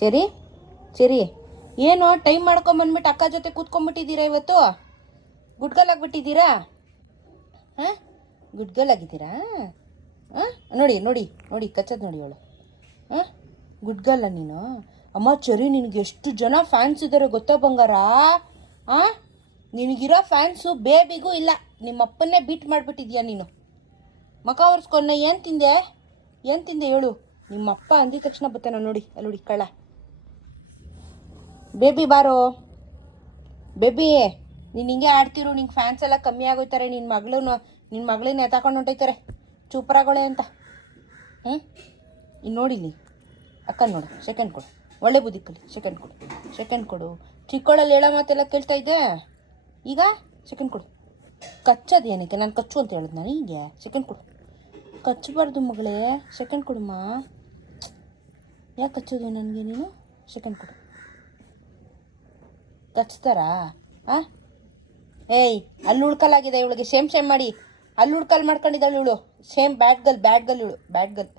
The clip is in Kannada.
ಚೆರಿ ಚೆರಿ ಏನು ಟೈಮ್ ಮಾಡ್ಕೊಂಬಂದ್ಬಿಟ್ಟು ಅಕ್ಕ ಜೊತೆ ಕೂತ್ಕೊಂಡ್ಬಿಟ್ಟಿದ್ದೀರಾ ಇವತ್ತು? ಗುಡ್ಗಲ್ ಆಗಿಬಿಟ್ಟಿದ್ದೀರಾ? ಹಾಂ, ಗುಡ್ಗಲ್ ಆಗಿದ್ದೀರಾ? ಹಾಂ, ನೋಡಿ ನೋಡಿ ನೋಡಿ ಕಚ್ಚೋದು ನೋಡಿ ಅವಳು. ಹಾಂ, ಗುಡ್ಗಲ್ಲ ನೀನು? ಅಮ್ಮ ಚೆರಿ, ನಿನಗೆ ಎಷ್ಟು ಜನ ಫ್ಯಾನ್ಸ್ ಇದ್ದಾರೆ ಗೊತ್ತಾ ಬಂಗಾರ? ಹಾಂ, ನಿನಗಿರೋ ಫ್ಯಾನ್ಸು ಬೇಬಿಗೂ ಇಲ್ಲ. ನಿಮ್ಮಪ್ಪನ್ನೇ ಬೀಟ್ ಮಾಡಿಬಿಟ್ಟಿದ್ಯಾ ನೀನು. ಮಕ ಒರೆಸ್ಕೊಂಡ ಏನು ತಿಂದೆ? ಏನು ತಿಂದೆ ಹೇಳು? ನಿಮ್ಮಪ್ಪ ಅಂದಿದ ತಕ್ಷಣ ಬರ್ತಾನೆ ನೋಡಿ, ಅಲ್ಲಿ ನೋಡಿ ಕಳ್ಳ. ಬೇಬಿ ಬಾರೋ ಬೇಬಿ, ನೀನು ಹಿಂಗೆ ಆಡ್ತಿರು, ನಿಂಗೆ ಫ್ಯಾನ್ಸ್ ಎಲ್ಲ ಕಮ್ಮಿ ಆಗೋಯ್ತಾರೆ. ನಿನ್ನ ಮಗಳನ್ನ ಎತ್ತಾಕೊಂಡು ಹೊಂಟೋಯ್ತಾರೆ ಚೂಪರಾಗೋಳೆ ಅಂತ. ಇನ್ನು ನೋಡಿಲಿ ಅಕ್ಕ ನೋಡು, ಸೆಕೆಂಡ್ ಕೊಡು, ಒಳ್ಳೆ ಬುದ್ಧಿ ಕಲಿ, ಸೆಕೆಂಡ್ ಕೊಡು. ಚಿಕ್ಕವಳಲ್ಲಿ ಹೇಳೋ ಮಾತೆಲ್ಲ ಕೇಳ್ತಾ ಇದ್ದೆ, ಈಗ ಸೆಕೆಂಡ್ ಕೊಡು. ಕಚ್ಚೋದು ಏನೈತೆ? ನಾನು ಕಚ್ಚು ಅಂತ ಹೇಳಿದ್ ನಾನು ಹೀಗೆ. ಸೆಕೆಂಡ್ ಕೊಡು. ಕಚ್ಚಬಾರ್ದು ಮಗಳೇ, ಸೆಕೆಂಡ್ ಕೊಡುಮ್ಮ. ಯಾಕೆ ಕಚ್ಚೋದು ನನಗೆ ನೀನು? ಸೆಕೆಂಡ್ ಕೊಡು. ಕಚ್ತಾರಾ? ಹಾಂ, ಏಯ್, ಅಲ್ಲಿ ಉಳ್ಕಲಾಗಿದೆ ಇವಳಿಗೆ. ಶೇಮ್ ಮಾಡಿ ಅಲ್ಲಿ ಉಳ್ಕಲ್ ಮಾಡ್ಕೊಂಡಿದ್ದಾಳೆ ಇವಳು. ಸೇಮ್ ಬ್ಯಾಡ್ ಗರ್ಲ್ ಇವಳು, ಬ್ಯಾಡ್ ಗರ್ಲ್.